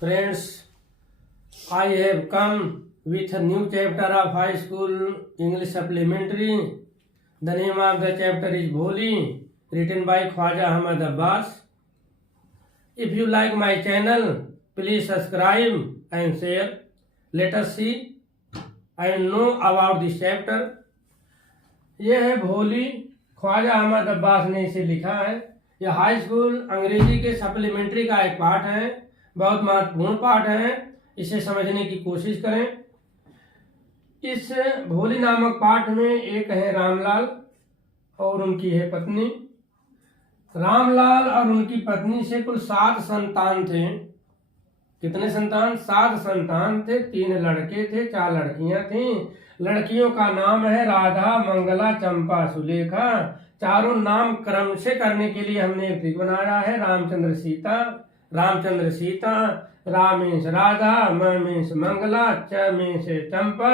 Friends, I have come with a new chapter of high school English supplementary. The name of the chapter is Bholi, written by Khwaja Ahmad Abbas. If you like my channel, please subscribe and share. Let us see and know about this chapter. यह है भोली, ख्वाजा अहमद अब्बास ने इसे लिखा है। यह high school अंग्रेजी के सप्लीमेंट्री का एक पाठ है, बहुत महत्वपूर्ण पाठ है। इसे समझने की कोशिश करें। इस भोली नामक पाठ में एक है रामलाल और उनकी है पत्नी। रामलाल और उनकी पत्नी से कुल 7 संतान थे। कितने संतान? 7 संतान थे। 3 लड़के थे, 4 लड़कियां थीं। लड़कियों का नाम है राधा, मंगला, चंपा, सुलेखा। चारों नाम क्रम से करने के लिए हमने एक ट्रिक बनाया है। रामचंद्र सीता, रामचंद्र सीता, रा मीन्स राधा, म मीन्स मंगला, च मीन्स चंपा।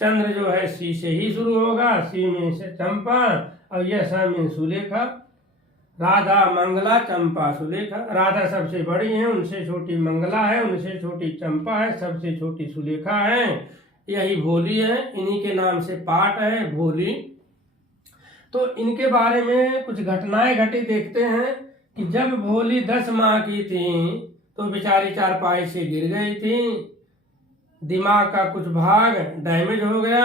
चंद्र जो है सी से ही शुरू होगा, सी मीन्स चंपा, और यह स मीन्स सुलेखा। राधा, मंगला, चंपा, सुलेखा। राधा सबसे बड़ी है, उनसे छोटी मंगला है, उनसे छोटी चंपा है, सबसे छोटी सुलेखा है। यही भोली है। इन्हीं के नाम से पाठ है भोली। तो इनके बारे में कुछ घटनाएं घटी देखते हैं कि जब भोली 10 माह की थी तो बेचारी चारपाई से गिर गई थी। दिमाग का कुछ भाग डैमेज हो गया,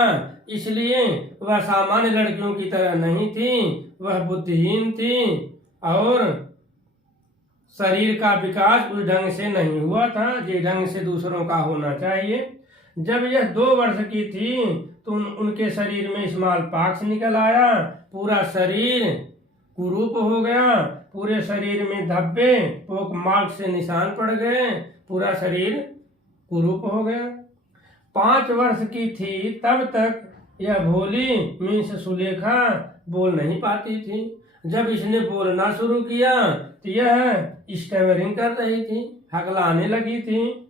इसलिए वह सामान्य लड़कियों की तरह नहीं थी। वह बुद्धिहीन थी और शरीर का विकास उस ढंग से नहीं हुआ था जिस ढंग से दूसरों का होना चाहिए। जब यह 2 वर्ष की थी तो उनके शरीर में स्मॉल पॉक्स निकल आया। पूरा शरीर कुरूप हो गया, पूरे शरीर में धब्बे, पोक मार्क से निशान पड़ गए, पूरा शरीर कुरूप हो गया। 5 वर्ष की थी तब तक यह भोली मीन्स सुलेखा बोल नहीं पाती थी। जब इसने बोलना शुरू किया तो यह स्टैमरिंग कर रही थी, हकलाने लगी थी।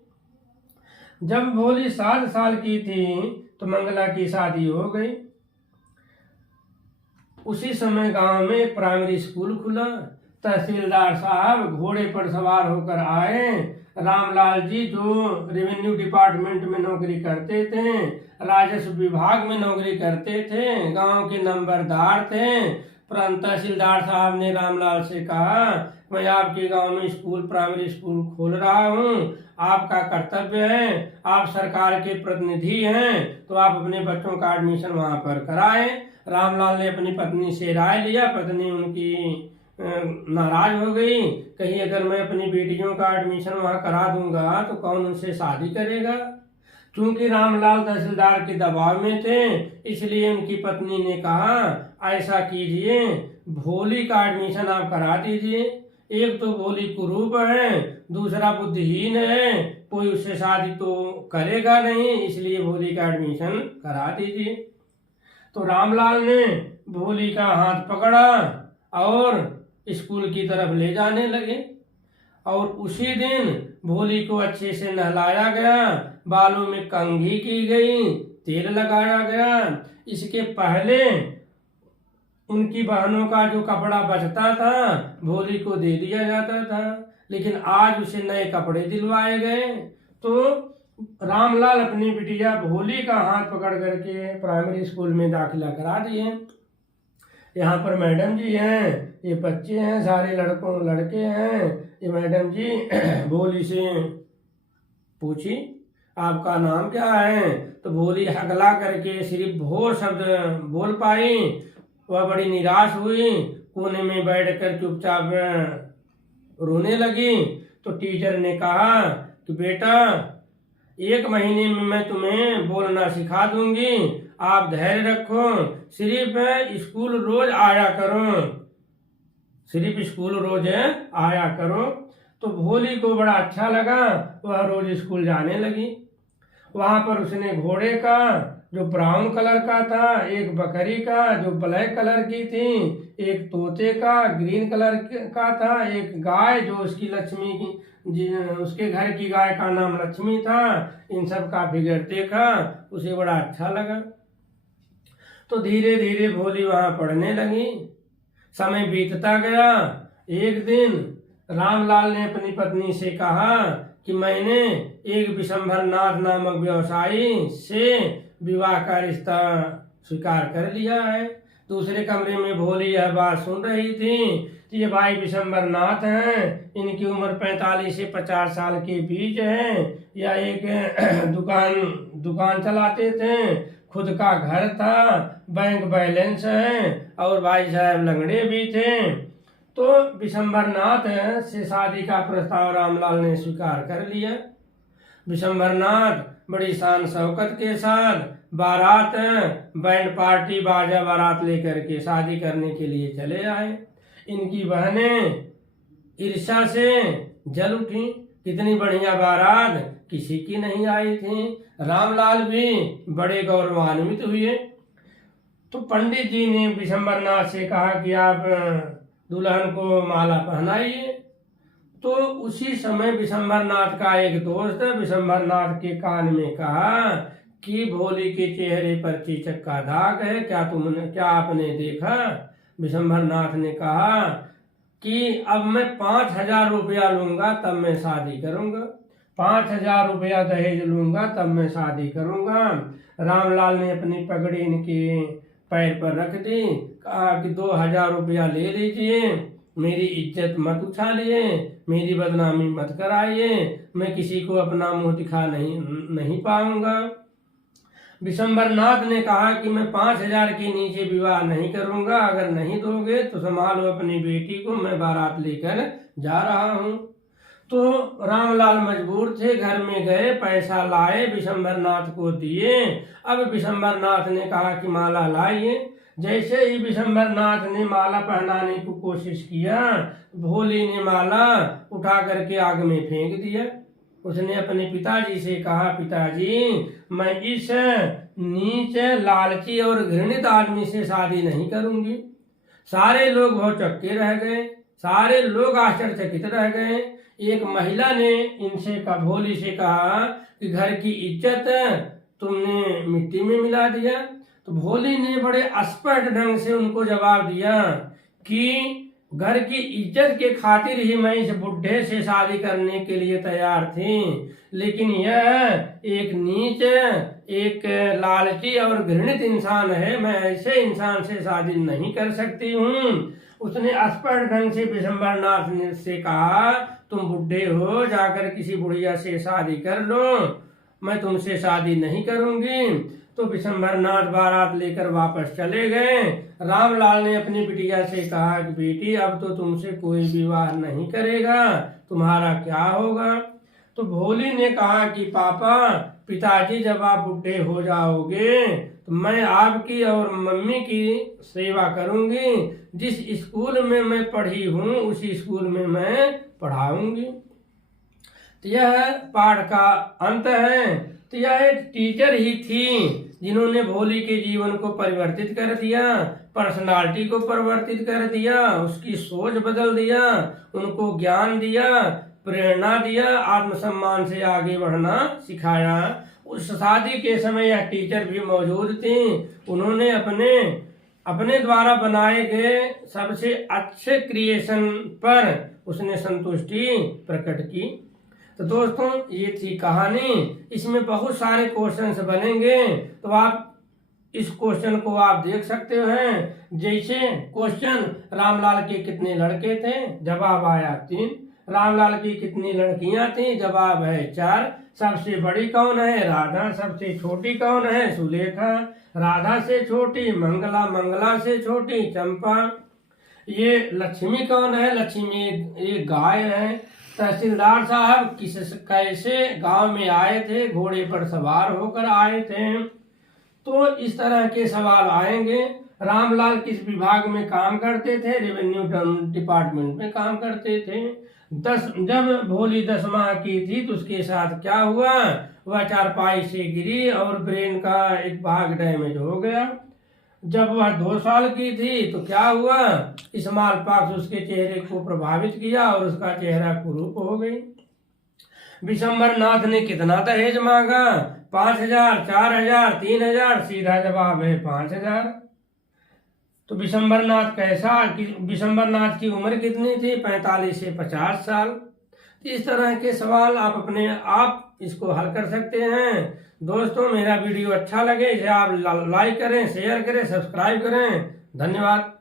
जब भोली 7 साल की थी तो मंगला की शादी हो गई। उसी समय गांव में एक प्राइमरी स्कूल खुला। तहसीलदार साहब घोड़े पर सवार होकर आए। रामलाल जी जो रेवेन्यू डिपार्टमेंट में नौकरी करते थे, राजस्व विभाग में नौकरी करते थे, गांव के नंबरदार थे। परंतु तहसीलदार साहब ने रामलाल से कहा, मैं आपके गांव में स्कूल, प्राइमरी स्कूल खोल रहा हूं। आपका कर्तव्य है, आप सरकार के प्रतिनिधि हैं, तो आप अपने बच्चों का एडमिशन वहां पर कराएं। रामलाल ने अपनी पत्नी से राय लिया। पत्नी उनकी नाराज हो गई। कहीं अगर मैं अपनी बेटियों का एडमिशन वहां करा दूंगा तो कौन उनसे शादी करेगा। क्योंकि रामलाल तहसीलदार के दबाव में थे, इसलिए उनकी पत्नी ने कहा, ऐसा कीजिए, भोली का एडमिशन आप करा दीजिए। एक तो भोली कुरूप है, दूसरा बुद्धिहीन है, कोई उससे शादी तो करेगा नहीं, इसलिए भोली का एडमिशन करा दीजिए। तो रामलाल ने भोली का हाथ पकड़ा और स्कूल की तरफ ले जाने लगे। और उसी दिन भोली को अच्छे से नहलाया गया, बालों में कंघी की गई, तेल लगाया गया। इसके पहले उनकी बहनों का जो कपड़ा बचता था भोली को दे दिया जाता था, लेकिन आज उसे नए कपड़े दिलवाए गए। तो रामलाल अपनी बिटिया भोली का हाथ पकड़ करके प्राइमरी स्कूल में दाखिला करा दिए। यहाँ पर मैडम जी हैं, ये बच्चे हैं, सारे लड़के हैं। ये मैडम जी भोली से पूछी, आपका नाम क्या है? तो भोली हकला करके सिर्फ भोर शब्द बोल पाई। वह बड़ी निराश हुई, कोने में बैठकर चुपचाप रोने लगी। तो टीचर ने कहा कि बेटा 1 महीने में मैं तुम्हें बोलना सिखा दूंगी, आप धैर्य रखो, सिर्फ स्कूल रोज आया करो, सिर्फ स्कूल रोज आया करो। तो भोली को बड़ा अच्छा लगा, वह रोज स्कूल जाने लगी। वहां पर उसने घोड़े का जो ब्राउन कलर का था, एक बकरी का जो ब्लैक कलर की थी, एक तोते का ग्रीन कलर का था, एक गाय जो उसकी लक्ष्मी की, उसके घर की गाय का नाम लक्ष्मी था। इन सब का फिगर देखा, उसे बड़ा अच्छा लगा। तो धीरे धीरे भोली वहां पढ़ने लगी। समय बीतता गया। एक दिन रामलाल ने अपनी पत्नी से कहा कि मैंने एक विशंभर नाथ नामक व्यवसायी से विवाह का रिश्ता स्वीकार कर लिया है। दूसरे कमरे में भोली यह बात सुन रही थी कि ये भाई विशंभर नाथ हैं, इनकी उम्र 45 से 50 साल के बीच है। यह एक दुकान चलाते थे, खुद का घर था, बैंक बैलेंस है और भाई साहब लंगड़े भी थे। तो विशंभर नाथ से शादी का प्रस्ताव रामलाल ने स्वीकार कर लिया। विशंभर नाथ बड़ी शान शौकत के साथ बारात, बैंड पार्टी, बाजा बारात लेकर के शादी करने के लिए चले आए। इनकी बहनें ईर्ष्या से जल उठी, कितनी बढ़िया बारात, किसी की नहीं आई थी। रामलाल भी बड़े गौरवान्वित हुए। तो पंडित जी ने विशंभर नाथ से कहा कि आप दुल्हन को माला पहनाइए। तो उसी समय विशंभर नाथ का एक दोस्त विशंभर नाथ के कान में कहा कि भोली के चेहरे पर चेचक का दाग है, क्या आपने देखा? विशंभर नाथ ने कहा कि अब मैं 5,000 रुपया लूंगा तब मैं शादी करूंगा, 5,000 रुपया दहेज लूंगा तब मैं शादी करूंगा। रामलाल ने अपनी पगड़ी इनके पैर पर रख दी, कहा कि 2,000 रुपया ले लीजिए, मेरी इज्जत मत उछालिए, मेरी बदनामी मत कराइए, मैं किसी को अपना मुंह दिखा नहीं पाऊंगा। विशंभर नाथ ने कहा कि मैं 5,000 के नीचे विवाह नहीं करूंगा, अगर नहीं दोगे तो संभालो अपनी बेटी को, मैं बारात लेकर जा रहा हूँ। तो रामलाल मजबूर थे, घर में गए, पैसा लाए, विशंभर नाथ को दिए। अब विशंभर नाथ ने कहा कि माला लाइए। जैसे ही विशंभर नाथ ने माला पहनाने की कोशिश किया, भोली ने माला उठा करके आग में फेंक दिया। उसने अपने पिताजी से कहा, पिताजी मैं इस नीच, लालची और घृणित आदमी से शादी नहीं करूंगी। सारे लोग बहुत चक्के रह गए, सारे लोग आश्चर्यचकित रह गए। एक महिला ने भोली से कहा कि घर की इज्जत तुमने मिट्टी में मिला दिया। तो भोली ने बड़े स्पष्ट ढंग से उनको जवाब दिया कि घर की इज्जत के खातिर ही मैं इस बुढ़े से शादी करने के लिए तैयार थी, लेकिन यह एक नीच, एक लालची और घृणित इंसान है, मैं ऐसे इंसान से शादी नहीं कर सकती हूँ। उसने स्पष्ट ढंग से विशंभर नाथ से कहा, तुम बुढ़े हो, जाकर किसी बुढ़िया से शादी कर लो, मैं तुमसे शादी नहीं करूंगी। तो विशंभर नाथ बारात लेकर वापस चले गए। रामलाल ने अपनी बिटिया से कहा कि बेटी अब तो तुमसे कोई विवाह नहीं करेगा, तुम्हारा क्या होगा? तो भोली ने कहा कि पापा, पिताजी जब आप बुढ़े हो जाओगे तो मैं आपकी और मम्मी की सेवा करूंगी, जिस स्कूल में मैं पढ़ी हूँ उसी स्कूल में मैं पढ़ाऊंगी। तो यह पाठ का अंत है। तो यह एक टीचर ही थी जिन्होंने भोली के जीवन को परिवर्तित कर दिया, पर्सनालिटी को परिवर्तित कर दिया, उसकी सोच बदल दिया, उनको ज्ञान दिया, प्रेरणा दिया, आत्मसम्मान से आगे बढ़ना सिखाया। उस शादी के समय यह टीचर भी मौजूद थी। उन्होंने अपने द्वारा बनाए गए सबसे अच्छे क्रिएशन पर उसने संतुष्टि प्रकट की। तो दोस्तों ये थी कहानी। इसमें बहुत सारे क्वेश्चंस बनेंगे, तो आप इस क्वेश्चन को आप देख सकते हैं। जैसे क्वेश्चन, रामलाल के कितने लड़के थे? जवाब आया 3। रामलाल की कितनी लड़कियां थी? जवाब है 4। सबसे बड़ी कौन है? राधा। सबसे छोटी कौन है? सुलेखा। राधा से छोटी मंगला, मंगला से छोटी चंपा। ये लक्ष्मी कौन है? लक्ष्मी एक गाय है। तहसीलदार साहब कैसे गांव में आए थे? घोड़े पर सवार होकर आए थे। तो इस तरह के सवाल आएंगे। रामलाल किस विभाग में काम करते थे? रेवेन्यू डिपार्टमेंट में काम करते थे। जब भोली 10 माह की थी तो उसके साथ क्या हुआ? वह चारपाई से गिरी और ब्रेन का एक भाग डैमेज हो गया। जब वह 2 साल की थी तो क्या हुआ? स्मॉल पॉक्स उसके चेहरे को प्रभावित किया और उसका चेहरा कुरूप हो गई। विशंभर नाथ ने कितना दहेज मांगा? 5,000, 4,000, 3,000। सीधा जवाब है 5,000। तो विशंबरनाथ कैसा कि विशंबरनाथ की उम्र कितनी थी? 45 से 50 साल। तो इस तरह के सवाल आप अपने आप इसको हल कर सकते हैं। दोस्तों, मेरा वीडियो अच्छा लगे इसे आप लाइक करें, शेयर करें, सब्सक्राइब करें। धन्यवाद।